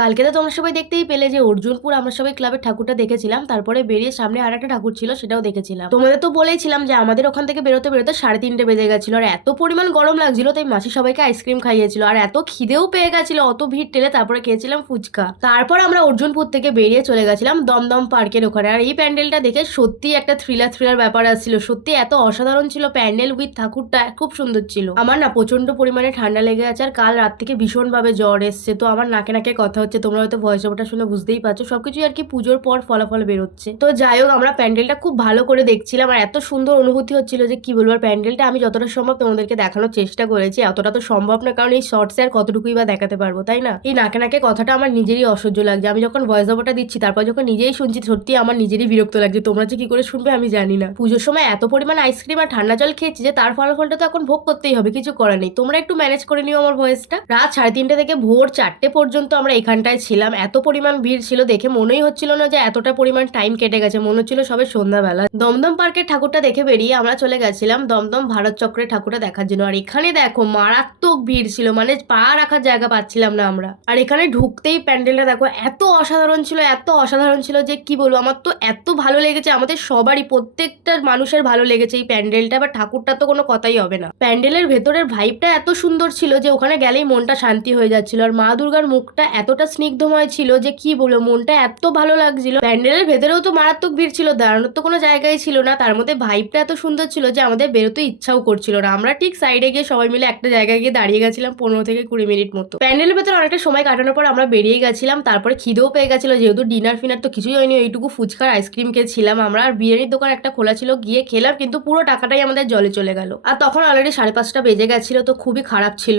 কালকে তো তোমরা সবাই দেখতেই পেলে যে অর্জুনপুর আমরা সবাই ক্লাবের ঠাকুরটা দেখেছিলাম, তারপরে বেরিয়ে সামনে আর একটা ঠাকুর ছিল সেটাও দেখেছিলাম। তোমাদের তো বলেইছিলাম যে আমাদের ওখান থেকে বেরোতে বেরোতে 3:30 বেজে গেছিল, আর এত পরিমাণ গরম লাগছিল তাই মাসি সবাইকে আইসক্রিম খাইয়েছিল, আর এত খিদেও পেয়ে গেছিল অত ভিড় টেলে। তারপরে খেয়েছিলাম ফুচকা। তারপর আমরা অর্জুনপুর থেকে বেরিয়ে চলে গেছিলাম দমদম পার্কের ওখানে। আর এই প্যান্ডেলটা দেখে সত্যি একটা থ্রিলার থ্রিলার ব্যাপার আসছিল, সত্যি এত অসাধারণ ছিল প্যান্ডেল উইথ ঠাকুরটা, খুব সুন্দর ছিল। আমার না প্রচন্ড পরিমাণে ঠান্ডা লেগে আছে, আর কাল রাত থেকে ভীষণ ভাবে জ্বর এসছে, তো আমার নাকে নাকে কথা হচ্ছে, তোমরা হয়তো ভয়েস ওভারটা শুনে বুঝতেই পারছো। সবকিছু আর কি পুজোর পর ফলাফল বেরোচ্ছে। তো যাই হোক, আমরা প্যান্ডেলটা খুব ভালো করে দেখছিলাম, আর এত সুন্দর অনুভূতি হচ্ছিল যে কি বলবো। আর প্যান্ডেলটা আমি যতটা সম্ভব তোমাদেরকে দেখানোর চেষ্টা করেছি, এতটা তো সম্ভব না, কারণ এই শর্টসে আর কতটুকুই বা দেখাতে পারবো, তাই না? এই নাকে নাকে কথাটা আমার নিজেরই অসহ্য লাগছে। আমি যখন ভয়েস ওভারটা দিচ্ছি তারপর যখন নিজেই শুনছি, সত্যি আমার নিজেরই বিরক্ত লাগছে। তোমরা যে কি করে শুনবে আমি জানি না। পুজোর সময় এত পরিমাণ আইসক্রিম আর ঠান্ডা জল খেয়েছি যে তার ফলাফলটা তো এখন ভোগ করতেই হবে, কিছু করার নেই। তোমরা একটু ম্যানেজ করে নিও আমার ভয়েসটা। রাত 3:30 থেকে ভোর 4টে পর্যন্ত আমরা এখানটায় ছিলাম। এত পরিমাণ ভিড় ছিল, দেখে মনেই হচ্ছিল না যে এতটা পরিমাণ টাইম কেটে গেছে, মনে হচ্ছিল সবে সন্ধ্যাবেলা। দমদম পার্কের ঠাকুরটা দেখে বেরিয়ে আমরা চলে গেছিলাম দমদম ভারত চক্রের ঠাকুরটা দেখার জন্য। আর এখানে দেখো মারাত্মক ভিড় ছিল, মানে পা রাখার জায়গা পাচ্ছিলাম না আমরা। আর এখানে ঢুকতেই প্যান্ডেলটা দেখো এত অসাধারণ ছিল, এত অসাধারণ ছিল যে কি বলবো। আমার তো এত ভালো লেগেছে, আমাদের সবারই প্রত্যেকটা মানুষের ভালো লেগেছে এই প্যান্ডেলটা। বা ঠাকুরটা তো কোনো কথাই হবে না। প্যান্ডেলের ভেতরের ভাইবটা এত সুন্দর ছিল যে ওখানে গেলেই মনটা শান্তি হয়ে যাচ্ছিল। আর মা দুর্গার মুখটা এতটা স্নিগ্ধময় ছিল যে কি বলবো, মনটা এত ভালো লাগছিল। প্যান্ডেলের ভেতরেও তো মারাত্মক ভিড় ছিল, দাঁড়ানোর তো কোনো জায়গায় ছিল না, তার মধ্যে ভাইবটা এত সুন্দর ছিল যে আমাদের বেরোতে ইচ্ছাও করছিল না। আমরা ঠিক সাইডে গিয়ে সবাই মিলে একটা জায়গায় গিয়ে দাঁড়িয়ে গেছিলাম 15 থেকে 20 মিনিট মতো। প্যান্ডেলের ভেতরে অনেকটা সময় কাটানোর পর আমরা বেরিয়ে গেছিলাম। তারপরে খিদেও পেয়ে গেছিল, যেহেতু ডিনার ফিনার তো কিছুই হয়নি, এইটুকু ফুচকার আইসক্রিম খেয়েছিলাম আমরা। আর বিরিয়ানির দোকান একটা খোলা ছিল, গিয়ে খেলাম, কিন্তু পুরো টাকাটাই আমাদের জলে চলে গেল। আর তখন অলরেডি 5:30 বেজে গেছিল, তো খুবই খারাপ ছিল।